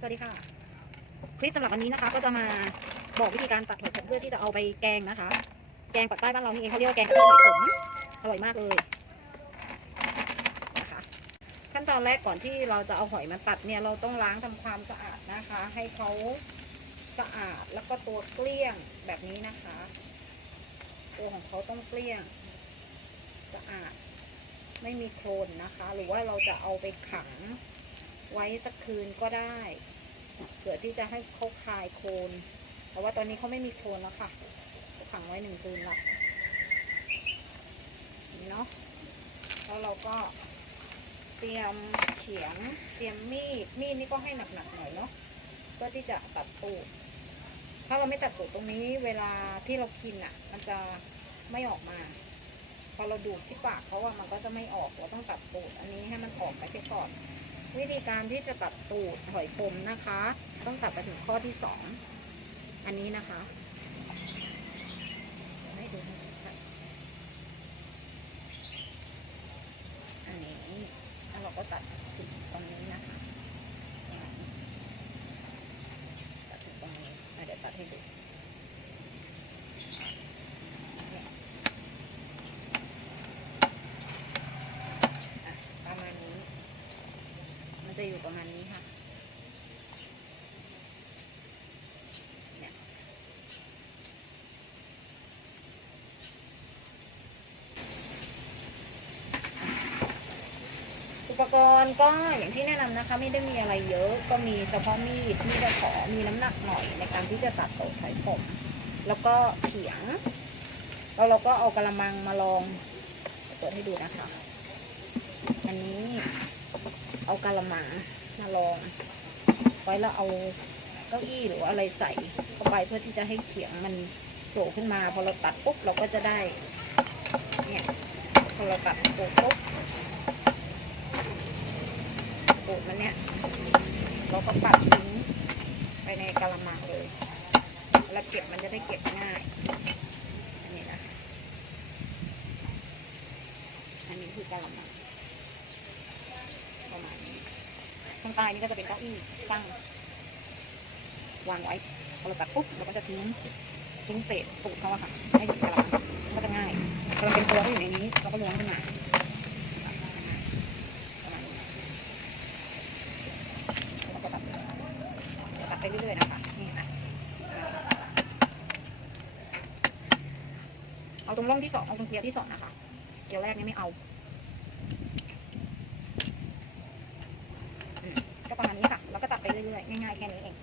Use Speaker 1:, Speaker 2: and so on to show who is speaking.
Speaker 1: สวัสดีค่ะ คลิปสำหรับวันนี้นะคะ ก็จะมาบอกวิธีการตัดหอยขมเพื่อที่จะเอาไปแกงนะคะ แกงปักใต้บ้านเรานี่เองเขาเรียกว่าแกงกะทิหอยขมอร่อยมากเลยนะคะขั้นตอนแรกก่อนที่เราจะเอาหอยมาตัดเนี่ยเราต้องล้างทำความสะอาดนะคะ ให้เขาสะอาดแล้วก็ตัวเกลี้ยงแบบนี้นะคะ ตัวของเขาต้องเกลี้ยง สะอาดไม่มีโคลนนะคะ หรือว่าเราจะเอาไปขัง ไว้สักคืนก็ได้เผื่อที่จะให้เขาคลายโคลนแต่ว่าตอนนี้เขาไม่มีโคลนแล้วค่ะขังไว้หนึ่งคืนละนี่เนาะแล้วเราก็เตรียมเขียงเตรียมมีดมีดนี่ก็ให้หนักๆหน่อยเนาะเพื่อที่จะตัดตูดถ้าเราไม่ตัดตูดตรงนี้ เวลาที่เรากินอะ มันจะไม่ออกมา พอเราดูดที่ปากเขาอะมันก็จะไม่ออกเราต้องตัดตูดอันนี้ให้มันออกไปก่อน วิธีการที่จะตัดตูดหอยคมนะคะ ต้องตัดไปถึงข้อที่สองอันนี้นะคะให้ดูให้ชัดๆอันนี้แล้วเราก็ตัดถึงตรงนี้นะคะตัดถึงตรงนี้เดี๋ยวตัดให้ดูเนี่ย อะประมาณนี้ มัน จะอยู่ประมาณนี้ค่ะอุปกรณ์ก็อย่างที่แนะนำนะคะไม่ได้มีอะไรเยอะก็มีเฉพาะมีดมีดขอมีน้ำหนักหน่อยในการที่จะตัดโตดไขผม แล้วก็เขียง แล้วเราก็เอากระมังมาลองเปิดให้ดูนะคะ อันนี้ เอากะละมังมาลอง ไว้แล้วเอาเก้าอี้หรืออะไรใส่เข้าไปเพื่อที่จะให้เขียงมันโผล่ขึ้นมาพอเราตัดปุ๊บเราก็จะได้เนี่ยพอเราตัดโผล่ปุ๊บโผล่มันเนี่ยเราก็ปัดทิ้งไปในกะละมังเลยแล้วเก็บมันจะได้เก็บง่าย อันนี้นะอันนี้คือกะละมัง ประมาณนี้ ข้างใต้นี่ก็จะเป็นเก้าอี้ตั้งวางไว้พอเราตัดปุ๊บเราก็จะทิ้งทิ้งเศษปูดเขาอะค่ะ ให้อยู่ในกระมังก็จะง่ายพอเราเป็นตัวที่อยู่ในนี้เราก็ล้วงขึ้นมาปราณนี้แล้วก็ตัดตัดไปเรื่อยๆนะคะนี่นะเอาตรงร่องที่สองเอาตรงเกลียวที่สองนะคะเกลียวแรกนี่ไม่เอา ก็ประมาณนี้ค่ะ แล้วก็ตัดไป เรื่อยๆง่ายๆแค่นี้เอง